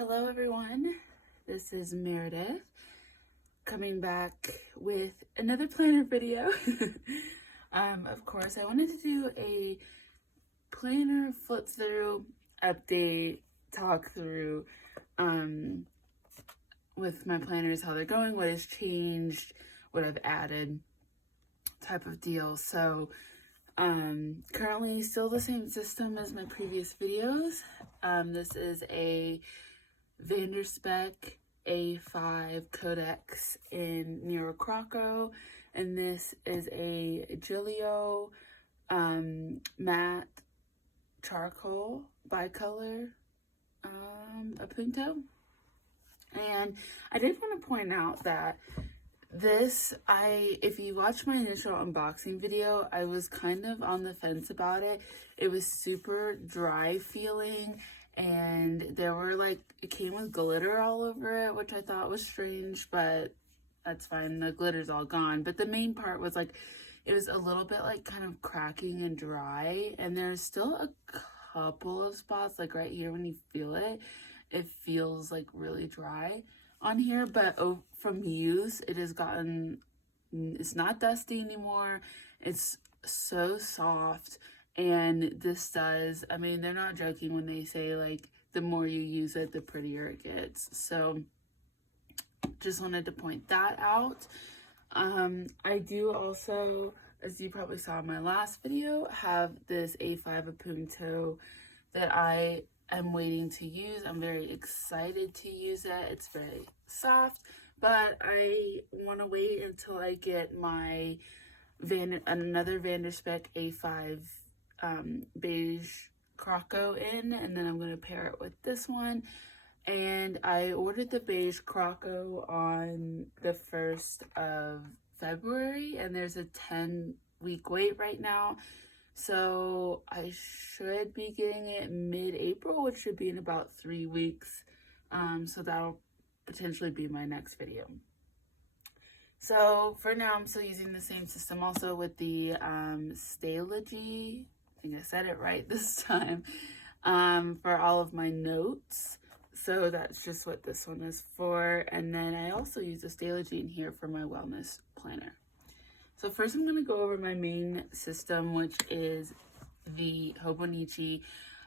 Hello everyone, this is Meredith coming back with another planner video. Of course, I wanted to do a planner flip through, update, talk through with my planners, how they're going, what has changed, what I've added type of deal. So currently still the same system as my previous videos. This is a Vanderspec A5 Codex in Nero Croco, and this is a Gilio matte charcoal bicolor appunto. And I did want to point out that this, if you watch my initial unboxing video, I was kind of on the fence about it. It was super dry feeling, and there were it came with glitter all over it, which I thought was strange, but that's fine. The glitter's all gone. But the main part was it was a little bit kind of cracking and dry, and there's still a couple of spots right here when you feel it. It feels really dry on here, but from use, it has gotten, it's not dusty anymore. It's so soft. And this does, I mean, they're not joking when they say the more you use it, the prettier it gets. So just wanted to point that out. I do also, as you probably saw in my last video, have this A5 appunto that I am waiting to use. I'm very excited to use it. It's very soft, but I want to wait until I get my another Vanderspec A5 beige Croco in, and then I'm going to pair it with this one. And I ordered the beige Croco on the 1st of February, and there's a 10-week wait right now. So I should be getting it mid-April, which should be in about 3 weeks. So that'll potentially be my next video. So for now, I'm still using the same system also with the Stalogy. I think I said it right this time, for all of my notes. So that's just what this one is for. And then I also use the Stalogy in here for my wellness planner. So first I'm going to go over my main system, which is the Hobonichi.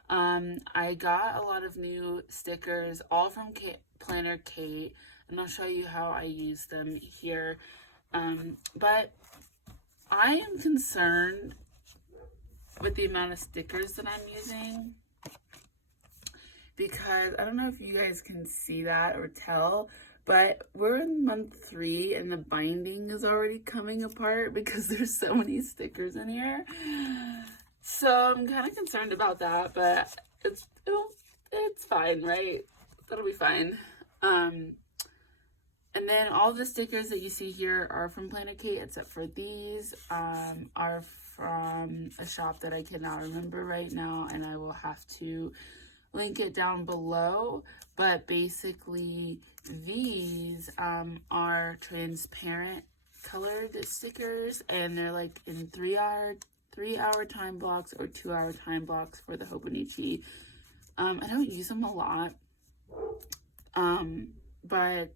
I got a lot of new stickers, all from Planner Kate, and I'll show you how I use them here. But I am concerned with the amount of stickers that I'm using, because I don't know if you guys can see that or tell, but we're in month 3 and the binding is already coming apart because there's so many stickers in here. So I'm kind of concerned about that, but it's fine, right? That'll be fine. And then all the stickers that you see here are from Planet Kate, except for these are from a shop that I cannot remember right now, and I will have to link it down below. But basically these are transparent colored stickers, and they're in 3-hour time blocks or 2-hour time blocks for the Hobonichi. I don't use them a lot, but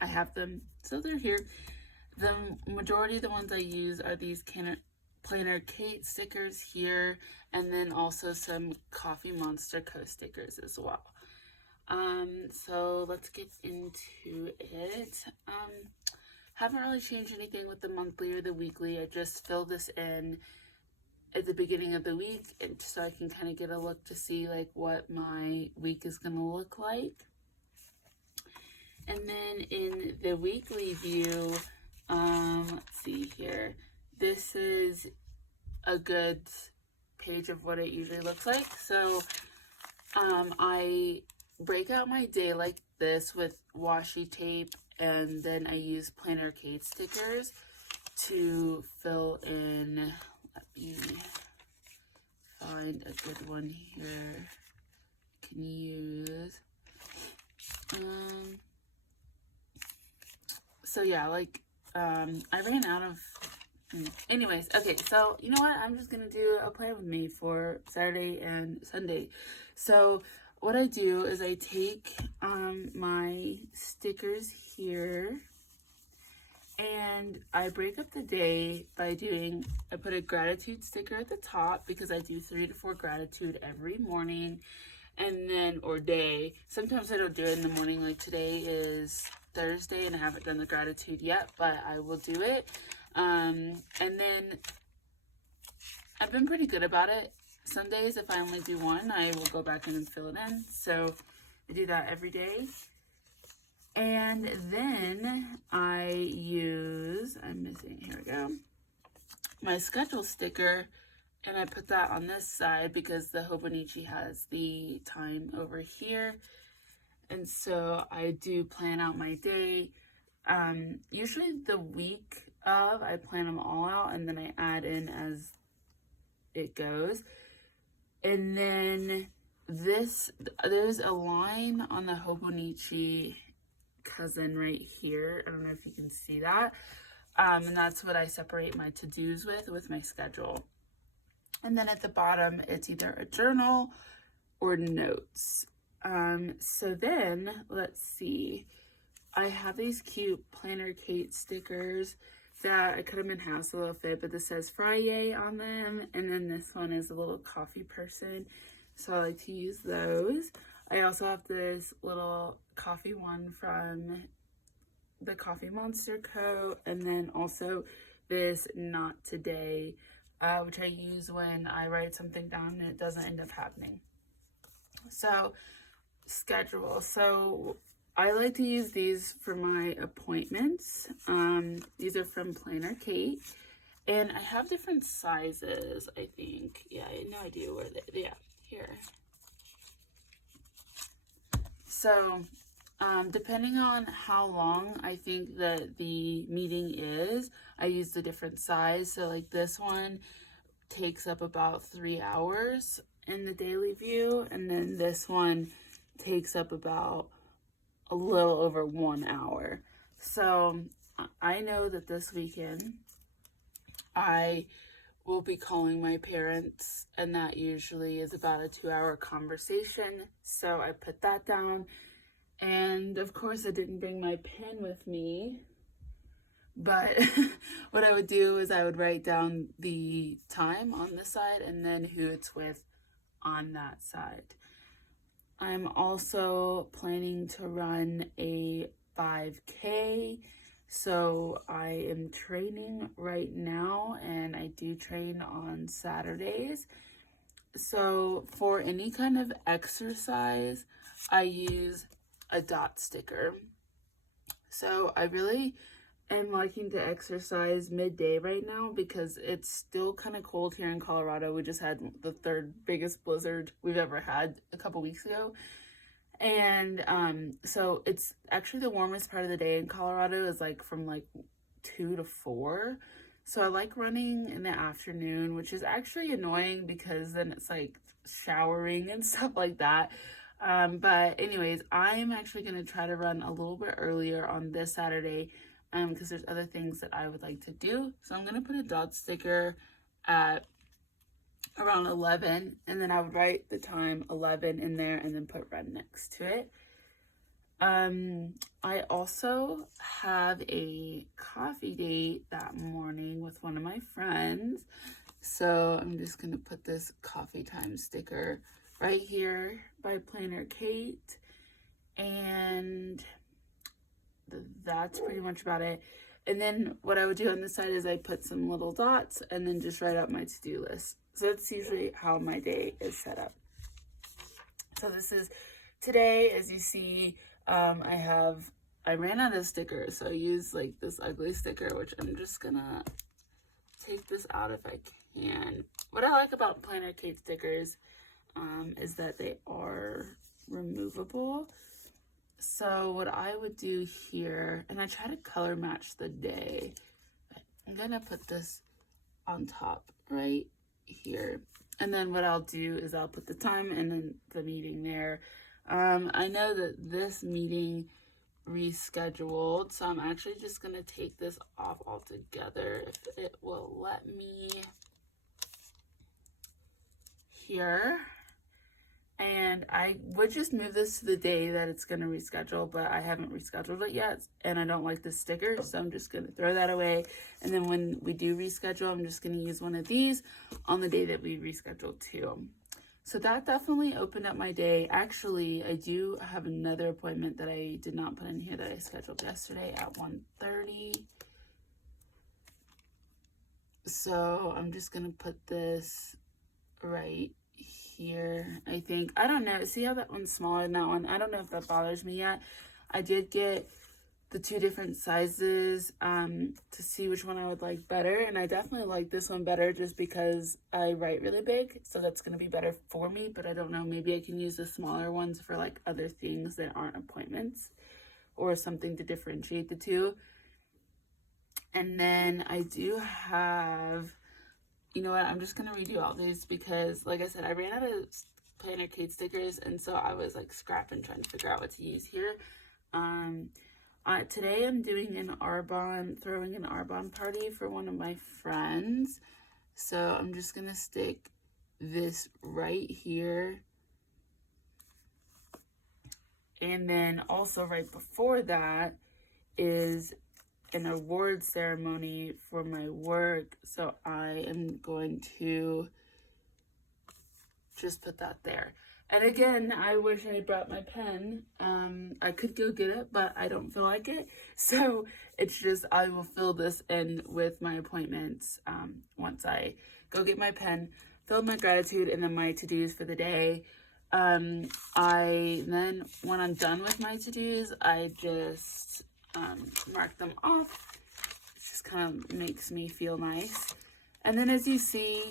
I have them, so they're here. The majority of the ones I use are these Planner Kate stickers here, and then also some Coffee Monster Co stickers as well. So let's get into it. Haven't really changed anything with the monthly or the weekly. I just fill this in at the beginning of the week, and so I can kind of get a look to see what my week is going to look like. And then in the weekly view, let's see here. This is a good page of what it usually looks like. So I break out my day like this with washi tape, and then I use Planner Kate stickers to fill in. Let me find a good one here I can use. So yeah, I ran out of, anyways, okay, so you know what, I'm just gonna do a plan with me for Saturday and Sunday. So what I do is I take my stickers here. And I break up the day by I put a gratitude sticker at the top because I do 3 to 4 gratitude every morning, and then, or day. Sometimes I don't do it in the morning, like today is Thursday and I haven't done the gratitude yet, but I will do it. And then I've been pretty good about it. Some days, if I only do one, I will go back in and fill it in. So I do that every day. And then I use, here we go, my schedule sticker, and I put that on this side because the Hobonichi has the time over here. And so I do plan out my day. Usually the week of, I plan them all out and then I add in as it goes. And then there's a line on the Hobonichi cousin right here. I don't know if you can see that. And that's what I separate my to-dos with my schedule. And then at the bottom, it's either a journal or notes. So then, let's see. I have these cute Planner Kate stickers that I cut them in half so they'll fit, but this says Friday on them. And then this one is a little coffee person. So I like to use those. I also have this little coffee one from the Coffee Monster Co. And then also this Not Today, which I use when I write something down and it doesn't end up happening. So, schedule. So, I like to use these for my appointments. These are from Planner Kate. And I have different sizes, I think. Yeah, I had no idea where here. So, depending on how long I think that the meeting is, I use the different size. So like this one takes up about 3 hours in the daily view. And then this one takes up about a little over 1 hour. So I know that this weekend I will be calling my parents, and that usually is about a 2-hour conversation. So I put that down. And of course I didn't bring my pen with me, but what I would do is I would write down the time on this side and then who it's with on that side. I'm also planning to run a 5K. So I am training right now, and I do train on Saturdays. So for any kind of exercise, I use a dot sticker. So I really am liking to exercise midday right now because it's still kind of cold here in Colorado. We just had the 3rd biggest blizzard we've ever had a couple weeks ago. And so it's actually the warmest part of the day in Colorado is like from like 2 to 4. So I like running in the afternoon, which is actually annoying because then it's like showering and stuff like that. But anyways, I'm actually going to try to run a little bit earlier on this Saturday because there's other things that I would like to do. So I'm going to put a dot sticker at around 11, and then I would write the time 11 in there and then put run next to it. I also have a coffee date that morning with one of my friends. So I'm just going to put this coffee time sticker right here by Planner Kate. And that's pretty much about it. And then what I would do on this side is I put some little dots and then just write out my to-do list. So that's usually how my day is set up. So this is today, as you see, I ran out of stickers. So I used like this ugly sticker, which I'm just gonna take this out if I can. What I like about Planner Kate stickers is that they are removable. So what I would do here, and I try to color match the day. I'm gonna put this on top right here. And then what I'll do is I'll put the time and then the meeting there. I know that this meeting rescheduled, so I'm actually just gonna take this off altogether if it will let me here. And I would just move this to the day that it's going to reschedule, but I haven't rescheduled it yet. And I don't like the sticker, so I'm just going to throw that away. And then when we do reschedule, I'm just going to use one of these on the day that we reschedule too. So that definitely opened up my day. Actually, I do have another appointment that I did not put in here that I scheduled yesterday at 1:30. So I'm just going to put this right here, I think. I don't know. See how that one's smaller than that one? I don't know if that bothers me yet. I did get the two different sizes to see which one I would like better, and I definitely like this one better just because I write really big, so that's going to be better for me. But I don't know, maybe I can use the smaller ones for like other things that aren't appointments or something to differentiate the two. And then I do have, you know what, I'm just going to redo all these because, like I said, I ran out of Planner Kate stickers, and so I was like scrapping trying to figure out what to use here. Today I'm doing throwing an Arbonne party for one of my friends. So I'm just going to stick this right here. And then also right before that is an award ceremony for my work. So I am going to just put that there. And again, I wish I brought my pen. I could go get it, but I don't feel like it. So it's just, I will fill this in with my appointments once I go get my pen, fill my gratitude, and then my to-dos for the day. Then when I'm done with my to-dos, I just mark them off. It just kind of makes me feel nice. And then as you see,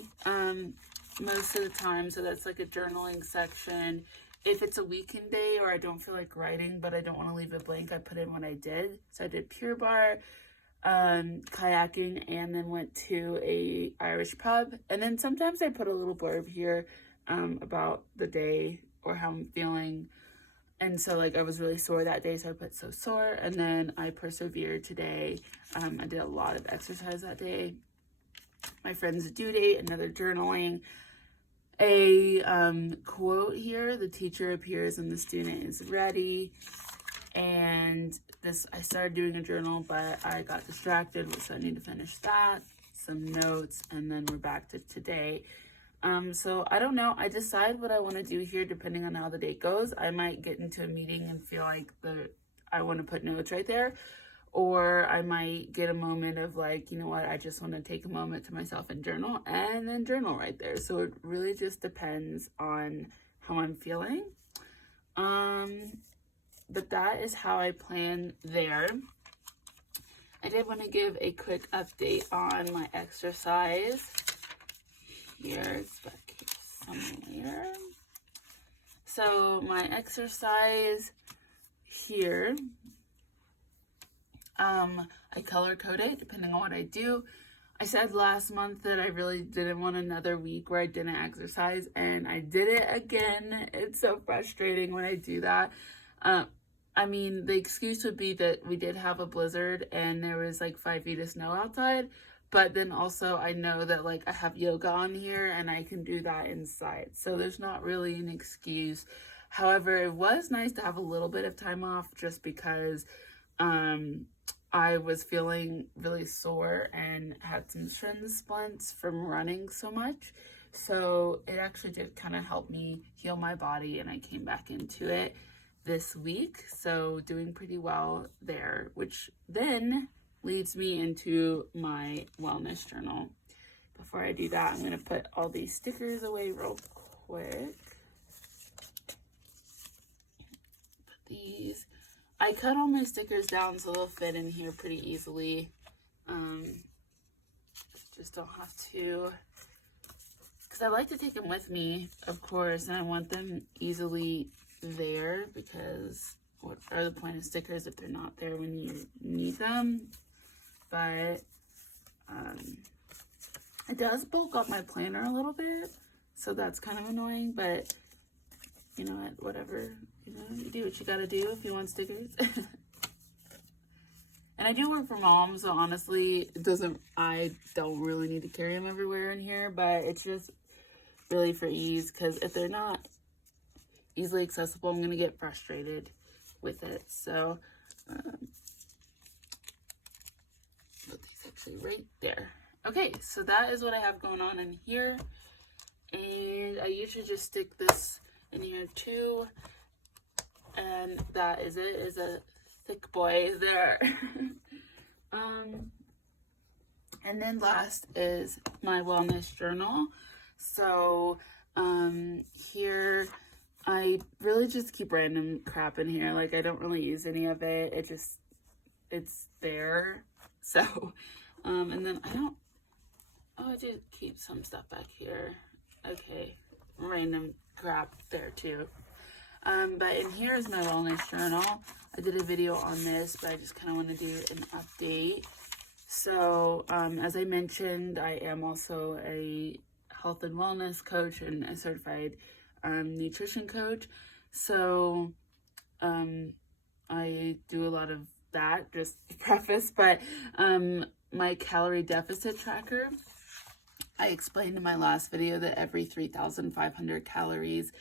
most of the time, so that's like a journaling section. If it's a weekend day or I don't feel like writing, but I don't want to leave it blank, I put in what I did. So I did Pure Bar, kayaking, and then went to a Irish pub. And then sometimes I put a little blurb here about the day or how I'm feeling. And so like I was really sore that day, so I put so sore. And then I persevered today. I did a lot of exercise that day. My friend's due date, another journaling. A quote here, the teacher appears and the student is ready. And this, I started doing a journal, but I got distracted, so I need to finish that. Some notes, and then we're back to today. So I don't know. I decide what I want to do here depending on how the day goes. I might get into a meeting and feel like I want to put notes right there. Or I might get a moment of like, you know what, I just want to take a moment to myself and journal, and then journal right there. So it really just depends on how I'm feeling. But that is how I plan there. I did want to give a quick update on my exercise. Here's back here somewhere. So my exercise here, I color code it depending on what I do. I said last month that I really didn't want another week where I didn't exercise, and I did it again. It's so frustrating when I do that. I mean, the excuse would be that we did have a blizzard and there was like 5 feet of snow outside, but then also I know that like I have yoga on here and I can do that inside. So there's not really an excuse. However, it was nice to have a little bit of time off just because I was feeling really sore and had some shin splints from running so much. So it actually did kind of help me heal my body, and I came back into it this week. So doing pretty well there, which then leads me into my wellness journal. Before I do that, I'm going to put all these stickers away real quick. Put these. I cut all my stickers down so they'll fit in here pretty easily. Just don't have to, because I like to take them with me, of course, and I want them easily there, because what are the point of stickers if they're not there when you need them? But it does bulk up my planner a little bit, so that's kind of annoying, but you know what, whatever, you know, you do what you gotta do if you want stickers. And I do work from home, so honestly, I don't really need to carry them everywhere in here, but it's just really for ease, because if they're not easily accessible, I'm going to get frustrated with it. So, put these actually right there. Okay, so that is what I have going on in here. And I usually just stick this in here too. And that is it. Is a thick boy there. And then last is my wellness journal. So here I really just keep random crap in here. Like I don't really use any of it. It's there. So and then I did keep some stuff back here. Okay, random crap there too. But in here is my wellness journal. I did a video on this, but I just kind of want to do an update. So, as I mentioned, I am also a health and wellness coach and a certified nutrition coach. So, I do a lot of that, just to preface, but my calorie deficit tracker, I explained in my last video that every 3,500 calories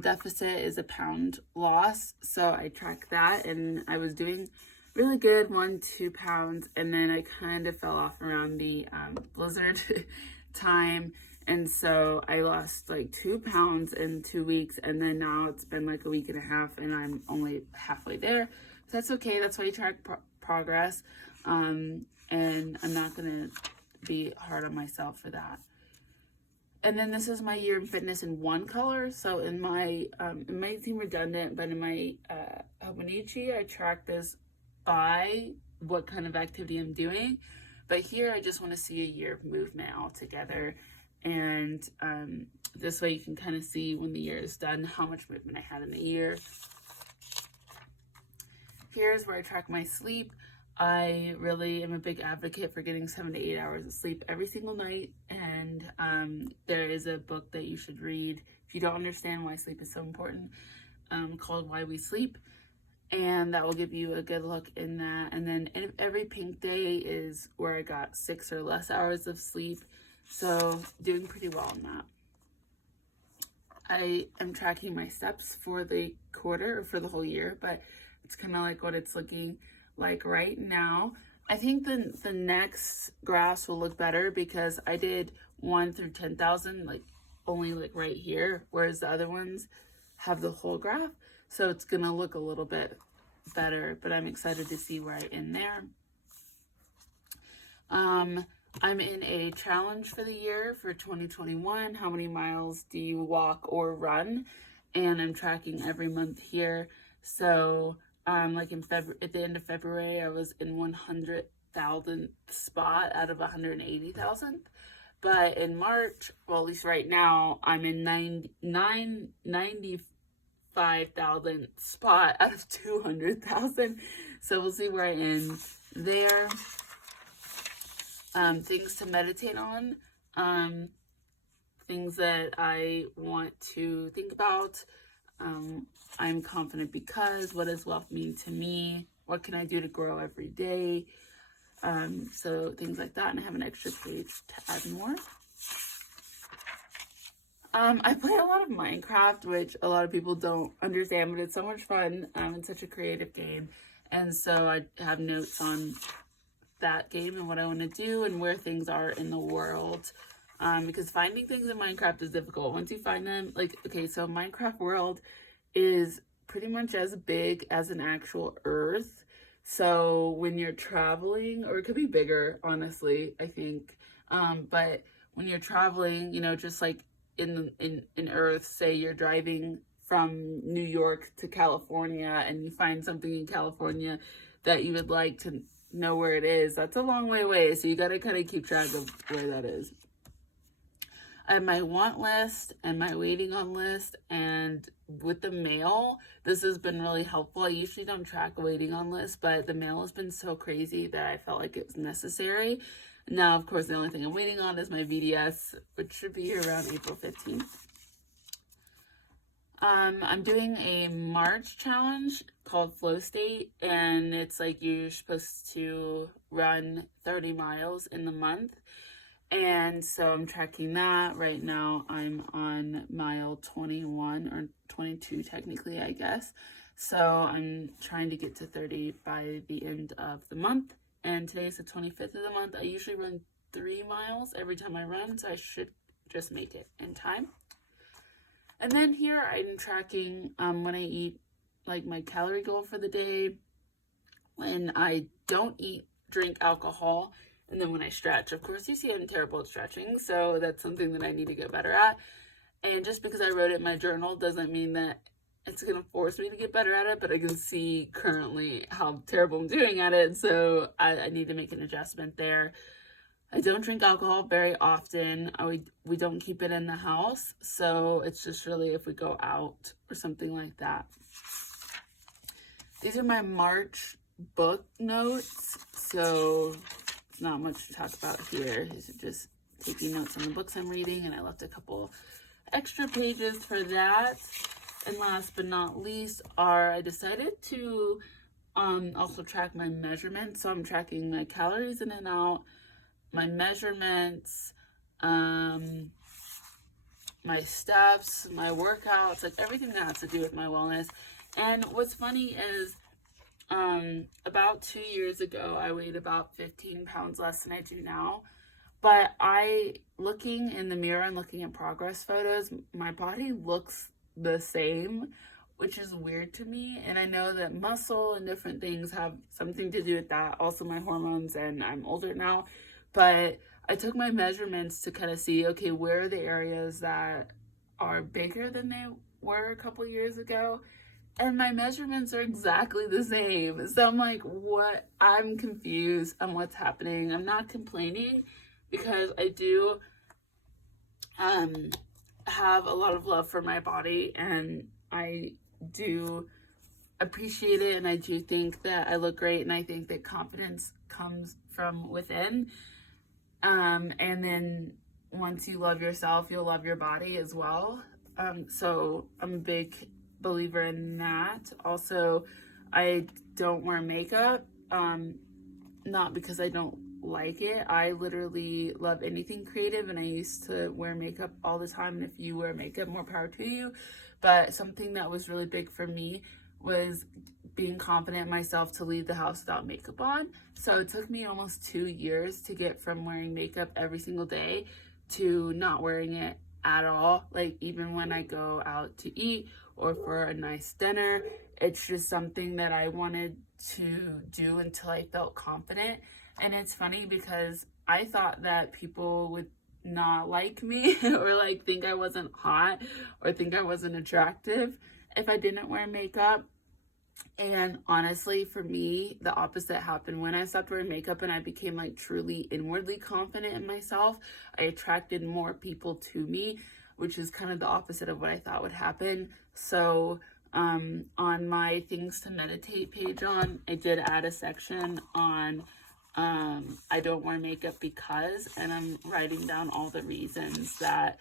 deficit is a pound loss. So I tracked that and I was doing really good, 1-2 pounds, and then I kind of fell off around the blizzard time, and so I lost like 2 pounds in 2 weeks, and then now it's been like a week and a half and I'm only halfway there. So that's okay. That's why you track progress, and I'm not gonna be hard on myself for that. And then this is my year in fitness in one color. So in my, it might seem redundant, but in my Hobonichi, I track this by what kind of activity I'm doing. But here, I just want to see a year of movement all together. And this way you can kind of see when the year is done, how much movement I had in a year. Here's where I track my sleep. I really am a big advocate for getting 7 to 8 hours of sleep every single night. And there is a book that you should read if you don't understand why sleep is so important, called Why We Sleep. And that will give you a good look in that. And then every pink day is where I got 6 or less hours of sleep. So doing pretty well on that. I am tracking my steps for the quarter or for the whole year, but it's kind of like what it's looking like right now. I think the next graphs will look better because I did 1 through 10,000, like only like right here, whereas the other ones have the whole graph. So it's gonna look a little bit better, but I'm excited to see where I end there. I'm in a challenge for the year for 2021. How many miles do you walk or run? And I'm tracking every month here. So like at the end of February, I was in 100,000th spot out of 180,000th. But in March, well, at least right now, I'm in 95,000th spot out of 200,000. So we'll see where I end there. Things to meditate on, things that I want to think about. I'm confident because what does wealth mean to me? What can I do to grow every day? So things like that, and I have an extra page to add more. I play a lot of Minecraft, which a lot of people don't understand, but it's so much fun. It's such a creative game. And so I have notes on that game and what I want to do and where things are in the world. Because finding things in Minecraft is difficult. Once you find them, like, okay, so Minecraft world is pretty much as big as an actual Earth. So when you're traveling, or it could be bigger, honestly, I think. But when you're traveling, you know, just like in Earth, say you're driving from New York to California and you find something in California that you would like to know where it is, that's a long way away. So you got to kind of keep track of where that is. I have my want list and my waiting on list, and with the mail, this has been really helpful. I usually don't track a waiting on list, but the mail has been so crazy that I felt like it was necessary. Now, of course, the only thing I'm waiting on is my VDS, which should be here around April 15th. I'm doing a March challenge called Flow State, and it's like you're supposed to run 30 miles in the month. And so I'm tracking that. Right now I'm on mile 21 or 22 technically, I guess. So I'm trying to get to 30 by the end of the month. And today's the 25th of the month. I usually run 3 miles every time I run, so I should just make it in time. And then here I'm tracking when I eat, like my calorie goal for the day, when I don't drink alcohol, and then when I stretch. Of course, you see I'm terrible at stretching, so that's something that I need to get better at. And just because I wrote it in my journal doesn't mean that it's going to force me to get better at it, but I can see currently how terrible I'm doing at it, so I need to make an adjustment there. I don't drink alcohol very often. We don't keep it in the house, so it's just really if we go out or something like that. These are my March book notes, so not much to talk about here. These are just taking notes on the books I'm reading, and I left a couple extra pages for that. And last but not least I decided to also track my measurements. So I'm tracking my calories in and out, my measurements, my steps, my workouts, like everything that has to do with my wellness. And what's funny is about 2 years ago, I weighed about 15 pounds less than I do now. But looking in the mirror and looking at progress photos, my body looks the same, which is weird to me. And I know that muscle and different things have something to do with that. Also my hormones, and I'm older now. But I took my measurements to kind of see, okay, where are the areas that are bigger than they were a couple years ago? And my measurements are exactly the same. So I'm like, what? I'm confused on what's happening. I'm not complaining because I do have a lot of love for my body, and I do appreciate it, and I do think that I look great, and I think that confidence comes from within. And then once you love yourself, you'll love your body as well. So I'm a big believer in that. Also, I don't wear makeup, not because I don't like it. I literally love anything creative, and I used to wear makeup all the time, and if you wear makeup, more power to you. But something that was really big for me was being confident in myself to leave the house without makeup on. So it took me almost 2 years to get from wearing makeup every single day to not wearing it at all. Like even when I go out to eat or for a nice dinner, it's just something that I wanted to do until I felt confident. And it's funny because I thought that people would not like me or like think I wasn't hot or think I wasn't attractive if I didn't wear makeup. And honestly, for me, the opposite happened. When I stopped wearing makeup and I became like truly inwardly confident in myself, I attracted more people to me, which is kind of the opposite of what I thought would happen. So on my things to meditate page I did add a section on I don't wear makeup because, and I'm writing down all the reasons that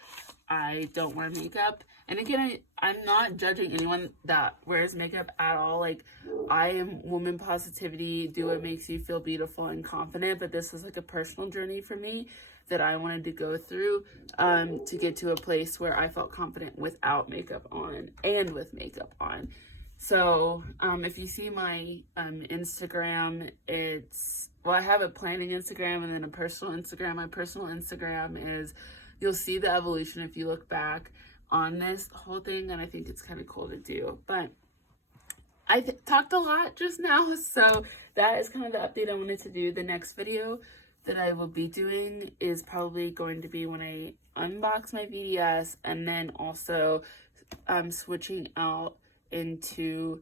I don't wear makeup. And again, I'm not judging anyone that wears makeup at all. Like, I am woman positivity, do what makes you feel beautiful and confident, but this is like a personal journey for me that I wanted to go through to get to a place where I felt confident without makeup on and with makeup on. So if you see my Instagram, I have a planning Instagram and then a personal Instagram. My personal Instagram is, you'll see the evolution if you look back on this whole thing, and I think it's kind of cool to do. But I talked a lot just now, so that is kind of the update I wanted to do. The next video that I will be doing is probably going to be when I unbox my VDS, and then also switching out into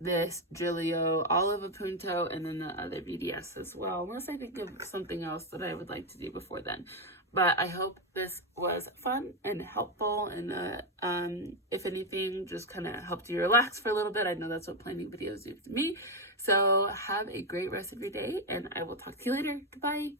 this Giglio Olive Punto and then the other VDS as well, unless I think of something else that I would like to do before then. But I hope this was fun and helpful, and if anything, just kind of helped you relax for a little bit. I know that's what planning videos do to me. So have a great rest of your day, and I will talk to you later. Goodbye.